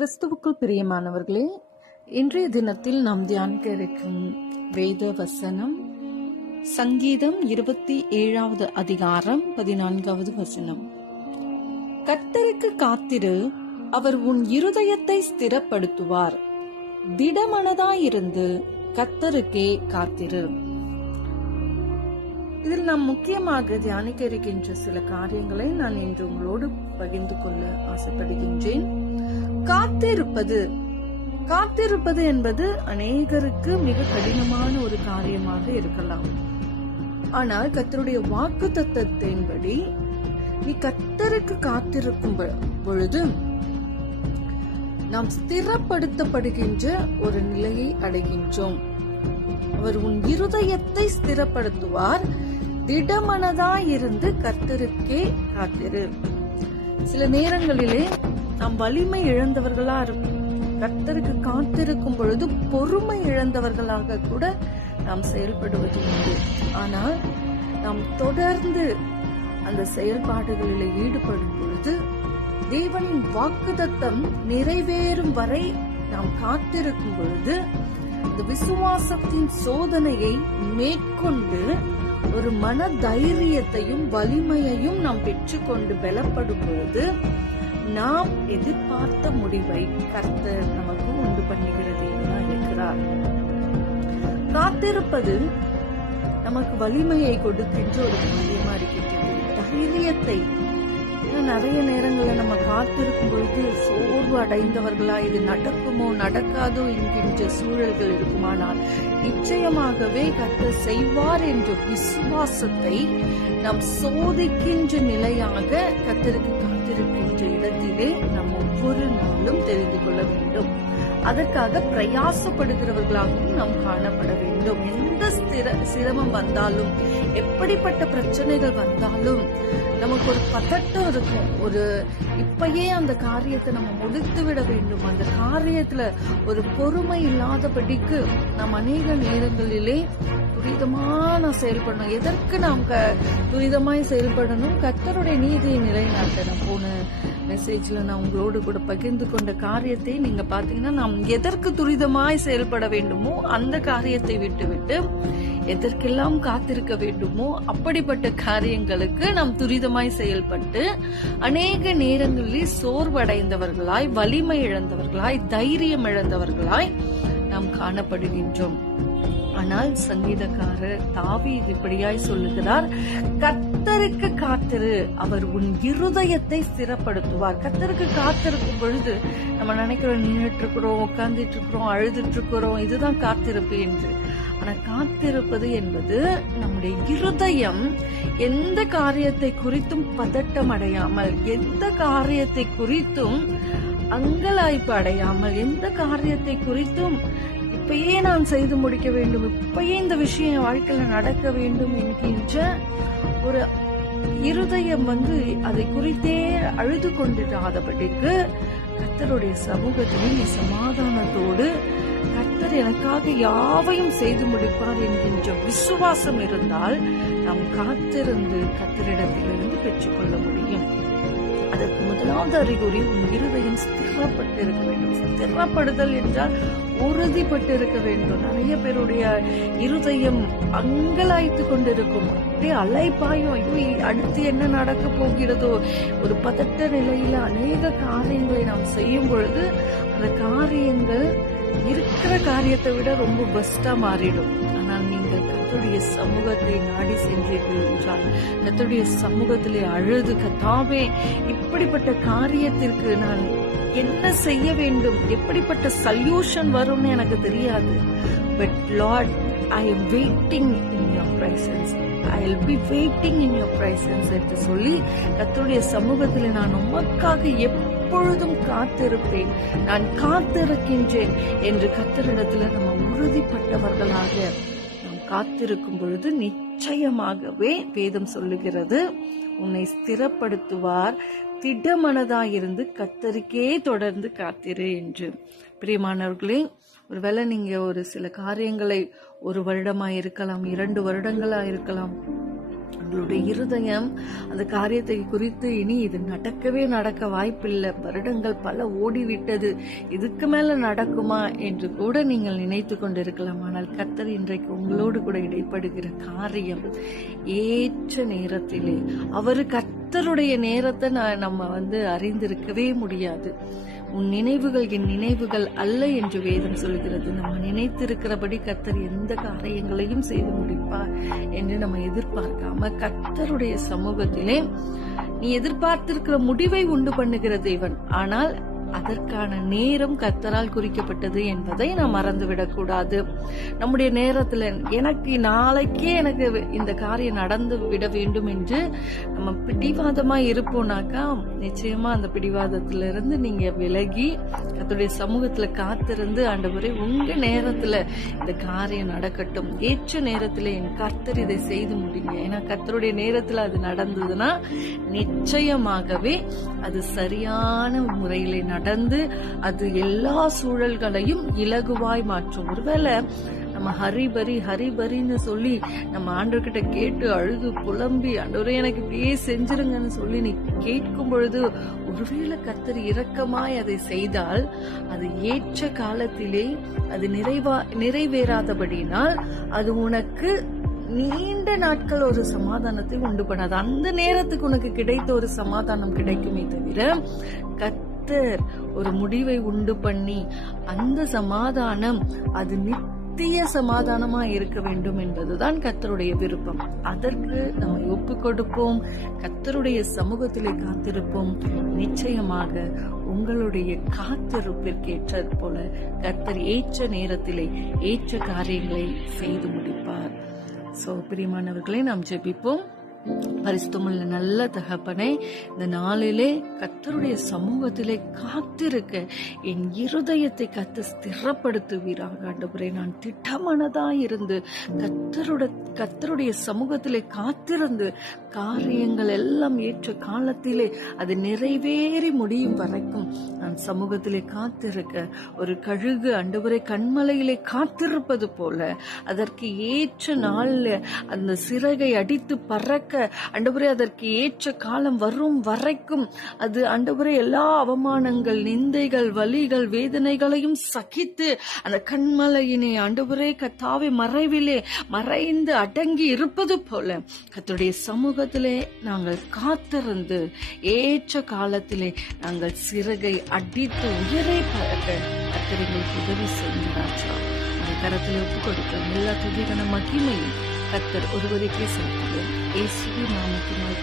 கிறிஸ்துவுக்குள் பிரியமானவர்களே, இன்றைய தினத்தில் நாம் தியானிக்க இருக்கும் வேத வசனம் சங்கீதம் 27வது அதிகாரம் 14வது வசனம். கர்த்தருக்கு காத்திரு, அவர் உன் இருதயத்தை ஸ்திரப்படுத்துவார். திடமனதாயிருந்து கர்த்தருக்கே காத்திரு. இதில் நாம் முக்கியமாக தியானிக்க இருக்கின்ற சில காரியங்களை நான் இன்று உங்களோடு பகிர்ந்து கொள்ள ஆசைப்படுகின்றேன். காத்திருப்பது என்பது அநேகருக்கு மிக கடினமான ஒரு காரியமாக இருக்கலாம். ஆனால் கர்த்தருடைய வாக்கு தத்தத்தின்படி நீ கர்த்தருக்கு காத்திருக்கும் பொழுது நாம் ஸ்திரப்படுத்தப்படுகின்ற ஒரு நிலையை அடைகின்றோம். அவர் உன் இருதயத்தை ஸ்திரப்படுத்துவார். திடமனதாயிருந்து கர்த்தருக்கே காத்திரு. சில நேரங்களிலே நாம் வலிமை இழந்தவர்களா இருக்கும். கர்த்தருக்கு காத்திருக்கும் பொழுது பொறுமை இழந்தவர்களாக கூட நாம் செயல்படுவது உண்டு. ஆனால் நாம் தொடர்ந்து அந்த செயல்பாடுகளில் ஈடுபடும் பொழுது தேவனின் வாக்குத்தத்தம் நிறைவேறும் வரை நாம் காத்திருக்கும் பொழுது இந்த விசுவாசத்தின் சோதனையை மேற்கொண்டு ஒரு மன தைரியத்தையும் வலிமையையும் நாம் பெற்றுக்கொண்டு பலப்படும் பொழுது நாம் எதிர்பார்த்த முடிவை கர்த்தர் நமக்கு உண்டு பண்ணுகிறது இருக்கிறார். காத்திருப்பது நமக்கு வலிமையை கொடுக்கின்ற ஒரு காரியமா இருக்கின்றது, தைரியத்தை. நிறைய நேரங்களில் நம்ம காத்திருக்கும் பொழுது சோர்வு அடைந்தவர்களா இது நடக்குமோ நடக்காதோ என்கின்ற சூழல்கள் இருக்குமானால் நிச்சயமாகவே கர்த்தர் செய்வார் என்ற விசுவாசத்தை நாம் சோதிக்கின்ற நிலையாக கர்த்தருக்கு காத்திருக்கின்ற இடத்திலே நாம் ஒவ்வொரு நாளும் தெரிந்து கொள்ள வேண்டும். அதற்காக பிரயாசப்படுகிறவர்களாகவும் நாம் காணப்பட வேண்டும். எந்த சிரமம் வந்தாலும், எப்படிப்பட்ட பிரச்சனைகள் வந்தாலும் நமக்கு ஒரு பதட்டம் இருக்கும். இப்பயே அந்த காரியத்தை நம்ம முடித்து விட வேண்டும். அந்த காரியத்துல ஒரு பொறுமை இல்லாதபடிக்கு நாம் அநேக நேரங்களிலே துரிதமான செயல்படணும். எதற்கு நாம் துரிதமாய் செயல்படணும்? கர்த்தருடைய நீதியை நிலைநாட்டணும். போன மெசேஜ்ல நான் உங்களோடு கூட பகிர்ந்து கொண்ட காரியத்தை நீங்க பாத்தீங்கன்னா, நாம் எதற்கு துரிதமாய் செயல்பட வேண்டுமோ அந்த காரியத்தை விட்டுவிட்டு எதற்கெல்லாம் காத்திருக்க வேண்டுமோ அப்படிப்பட்ட காரியங்களுக்கு நாம் துரிதமாய் செயல்பட்டு அநேக நேரங்களில் சோர்வடைந்தவர்களாய், வலிமை இழந்தவர்களாய், தைரியம் இழந்தவர்களாய் நாம் காணப்படுகின்றோம். ஆனால் சங்கீதக்காரர் தாவீது இப்படியாய் சொல்லுகிறார், கர்த்தருக்கு காத்திரு, அவர் உன் இருதயத்தை ஸ்திரப்படுத்துவார். கர்த்தருக்கு காத்திருக்கும் பொழுது நம்ம நினைக்கிறோம், நின்றுட்டு இருக்கிறோம், உட்கார்ந்துட்டு இருக்கிறோம், அழுதுட்டு இருக்கிறோம், இதுதான் காத்திருப்பு என்று. ஆனா காத்திருப்பது என்பது நம்முடைய இருதயம் எந்த காரியத்தை குறித்தும் பதட்டம் அடையாமல், எந்த காரியத்தை குறித்தும் அங்கலாய்ப்பு அடையாமல், எந்த காரியத்தை குறித்தும் இப்பயே நான் செய்து முடிக்க வேண்டும், இப்பயே இந்த விஷயம் என் வாழ்க்கையில நடக்க வேண்டும் என்கின்ற ஒரு இருதயம் அதை குறித்தே அழுது கொண்டிராதபடிக்கு கர்த்தருடைய சமூகத்திலே சமாதானத்தோடு கர்த்தர் எனக்காக யாவையும் செய்து முடிப்பார் என்கின்ற விசுவாசம் இருந்தால் நாம் காத்திருந்து கர்த்தரிடத்திலிருந்து பெற்றுக்கொள்ள முடியும். அதற்கு முதலாவது அறிகுறி உன் இருதயம் ஸ்திரப்பட்டு இருக்க வேண்டும். ஸ்திரப்படுதல் என்றால் உறுதிப்பட்டு இருக்க வேண்டும். நிறைய பேருடைய இருதயம் அங்கலாய்த்து கொண்டிருக்கும், அப்படியே அலைப்பாயும், ஐயோ அடுத்து என்ன நடக்க போகிறதோ, ஒரு பதட்ட நிலையில அநேக காரியங்களை நாம் செய்யும் பொழுது அந்த காரியங்கள் இருக்கிற காரியத்தை விட ரொம்ப பெஸ்டா மாறிடும். ஆனால் நீங்கள் கர்த்தருடைய சமூகத்தை நாடி சென்றீர்கள் என்றால், கர்த்தருடைய சமூகத்திலே அழுது, கர்த்தாவே இப்படிப்பட்ட காரியத்திற்கு நான் என்ன செய்ய வேண்டும், எப்படிப்பட்ட சொல்யூஷன் வரும்னு எனக்கு தெரியாது, but lord I am waiting in your presence, I will be waiting in your presence என்று சொல்லி கர்த்தருடைய சமூகத்திலே நான் உமக்காக எப்பொழுதும் காத்திருப்பேன், நான் காத்திருக்கின்றேன் என்று கர்த்தரிடத்துல நம்ம உறுதிப்பட்டவர்களாக நாம் காத்திருக்கும் பொழுது நிச்சயமாகவே வேதம் சொல்லுகிறது, உன்னை ஸ்திரப்படுத்துவார், திடமனதாயிருந்து கர்த்தருக்கே தொடர்ந்து காத்திரு என்று. பிரியமானவர்களே, ஒருவேளை நீங்க ஒரு சில காரியங்களை 1 வருடமா இருக்கலாம், 2 வருடங்களா இருக்கலாம், உங்களுடைய இருதயம் அந்த காரியத்தை குறித்து இனி இது நடக்க வாய்ப்பில்லை, வருடங்கள் பல ஓடிவிட்டது, இதுக்கு மேல நடக்குமா என்று கூட நீங்கள் நினைத்து கொண்டிருக்கலாம். ஆனால் கர்த்தர் இன்றைக்கு உங்களோடு கூட இடைப்படுகிற காரியம் ஏற்ற நேரத்திலே, கர்த்தருடைய நேரத்தை நம்ம அறிந்திருக்கவே முடியாது. உன் நினைவுகள் என் நினைவுகள் அல்ல என்று வேதம் சொல்கிறது. நம்ம நினைத்திருக்கிறபடி கர்த்தர் எந்த காரியங்களையும் செய்து முடிப்பார் என்று நம்ம எதிர்பார்க்காம கர்த்தருடைய சமூகத்திலே நீ எதிர்பார்த்திருக்கிற முடிவை உண்டு பண்ணுகிற தேவன், ஆனால் அதற்கான நேரம் கர்த்தரால் குறிக்கப்பட்டது என்பதை நாம் மறந்துவிடக் கூடாது. நம்முடைய நேரத்துல நாளைக்கே எனக்கு இந்த காரியம் நடந்து விட வேண்டும் என்று நம்ம பிடிவாதமா இருப்போம்னாக்கா நிச்சயமா அந்த பிடிவாதத்திலிருந்து நீங்க விலகி கர்த்தருடைய சமூகத்துல காத்திருந்து, ஆண்டவரே உங்க நேரத்துல இந்த காரியம் நடக்கட்டும், ஏற்ற நேரத்துல என் கர்த்தர் இதை செய்து முடிங்க. ஏன்னா கர்த்தருடைய நேரத்துல அது நடந்ததுன்னா நிச்சயமாகவே அது சரியான முறையிலே நடந்து அது எல்லா சூழல்களையும் இலகுவாய் மாற்றும். ஒருவேளை நம்ம ஹரிபரின்னு சொல்லி நம்ம ஆண்டவர்கிட்ட கேட்டு அழுது புலம்பி, ஆண்டவரே எனக்கு இப்படியே செஞ்சிருங்கன்னு சொல்லி நீ கேட்கும் பொழுது ஒருவேளை கர்த்தர் இரக்கமாய் அதை செய்தால் அது ஏற்ற காலத்திலே அது நிறைவேறாதபடினால் அது உனக்கு நீண்ட நாட்கள் ஒரு சமாதானத்தை உண்டு பண்ணாது. அந்த நேரத்துக்கு உனக்கு கிடைத்த ஒரு சமாதானம் கிடைக்குமே தவிர கர்த்தர் ஒரு முடிவை உண்டு பண்ணி அந்த சமாதானம் அது நித்திய சமாதானமா இருக்க வேண்டும் என்பதுதான் கர்த்தருடைய விருப்பம். அதற்கு நம்ம ஒப்பு கொடுப்போம், கர்த்தருடைய சமூகத்திலே காத்திருப்போம். நிச்சயமாக உங்களுடைய காத்திருப்பிற்கேற்றது போல கர்த்தர் ஏற்ற நேரத்திலே ஏற்ற காரியங்களை செய்து முடிப்பார். பிரியமானவர்களே, நாம் ஜெபிப்போம். பரிசுத்தமுள்ள நல்ல தகப்பனே, இந்த நாளிலே கர்த்தருடைய சமூகத்திலே காத்திருக்க என் இருதயத்தை கர்த்தர் ஸ்திரப்படுத்துவீராக. ஆண்டவரே, நான் திட்டமானதாயிருந்து கர்த்தருடைய சமூகத்திலே காத்திருந்து காரியங்கள் எல்லாம் ஏற்ற காலத்திலே அது நிறைவேறி முடியும் வரைக்கும் நான் சமூகத்திலே காத்திருக்க, ஒரு கழுகு ஆண்டவரே கண்மலையிலே காத்திருப்பது போல அதற்கு ஏற்ற நாள்ல அந்த சிறகை அடித்து பறக்க ஆண்டவரே அதற்கு ஏற்ற காலம் வரும் வரைக்கும் அது ஆண்டவரே எல்லா அவமானங்கள், நிந்தைகள், வலிகள், வேதனைகளையும் சகித்து அந்த கண்மலையினை ஆண்டவரே கர்த்தாவே மறைவிலே மறைந்து அடங்கி இருப்பது போல கர்த்தருடைய சமூகத்திலே நாங்கள் காத்திருந்து ஏற்ற காலத்திலே நாங்கள் சிறகை அடித்து உயரை பறக்க கர்த்தர் எங்களுக்கு உதவி செய்கிறாச்சா. அந்த கரத்தில் ஒப்புக் கொடுக்க எல்லா துதிகன மகிமையும் கர்த்தர் ஒருவருக்கே செலுத்துகிறேன். இயேசுவின் நாமத்தினால்